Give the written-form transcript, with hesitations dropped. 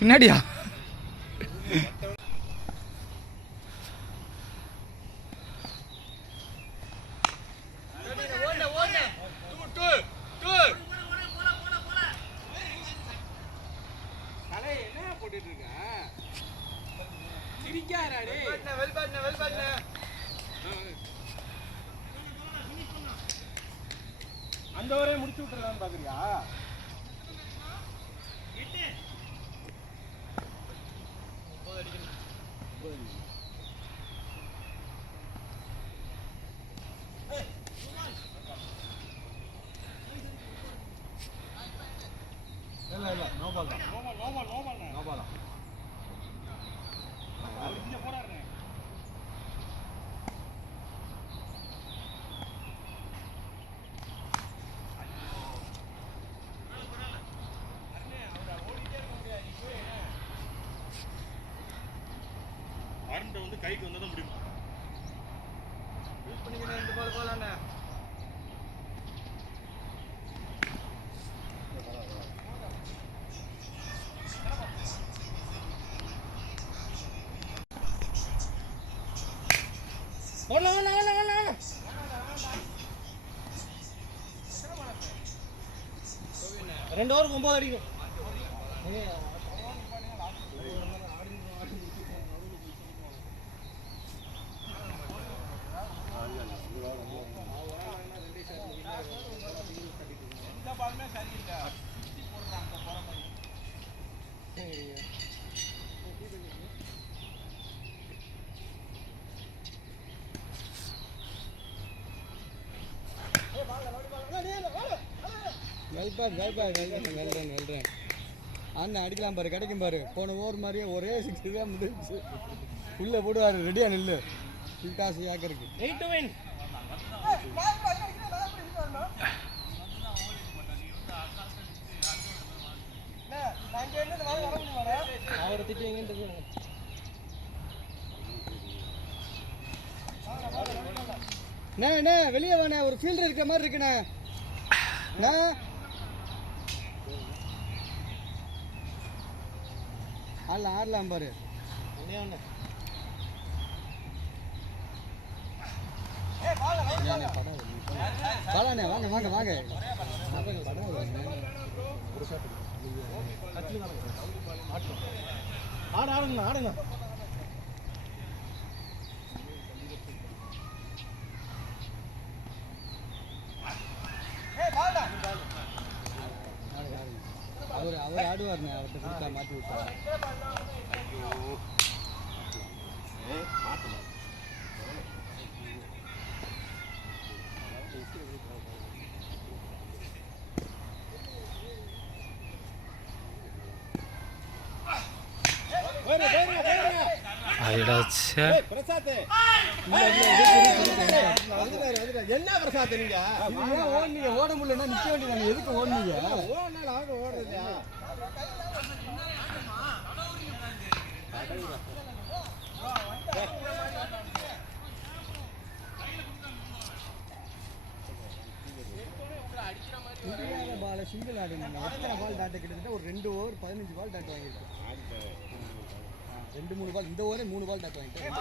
பின்னாடியா? அந்த ஒரே முடிச்சு விட்டுறலான்னு பாக்குறியா? இல்ல நோ பால் தான். நோ பால் தான். இங்க போறாரு. ஆரம்பத்துல வந்து கைக்கு வந்தா தான் முடியும். யூஸ் பண்ணிக்கங்க இந்த பால் போலானே. ஓடல. ரெண்டு ஓவருக்கு 9 அடிக்கும். எந்த பாலுமே சரியில்லை. போடுறாங்க போற மாதிரி. வெல்டன் அண்ணன் அடிக்கலாம் பாரு, கிடைக்கும் பாரு. போன ஓவர் மாதிரியே ஒரே 6 தான் முடிஞ்சு. உள்ள போடுவாரு, ரெடியா நில்லு. காசு யாக்கருக்கு 8 to win. அவரை திட்டுவீங்கன்றது வெளியே வாண்ணே, ஒரு ஃபீல்டர் இருக்கிற மாதிரி இருக்குண்ணே. ஆடலாம் பாரு. வாங்க ஆடுங்க. அவர் ஆடுவார்ண்ணே, அவர்கிட்ட கொடுத்தா மாற்றி விட்டார். என்ன பிரசாத் நீங்க ஓட முடியலன்னா நிக்க வேண்டியது, எதுக்கு ஓடுனீங்க? ஓடுறதா பால சிங்கிள் ஆடுங்க. எத்தனை பால் டாட்டை கிட்டத்தட்ட ஒரு 2 ஓவர் 15 பால் டாட் வாங்கியிருக்கேன். 2-3 பால், இந்த ஓவரே 3 பால் டாட் வாங்கிட்டேன்.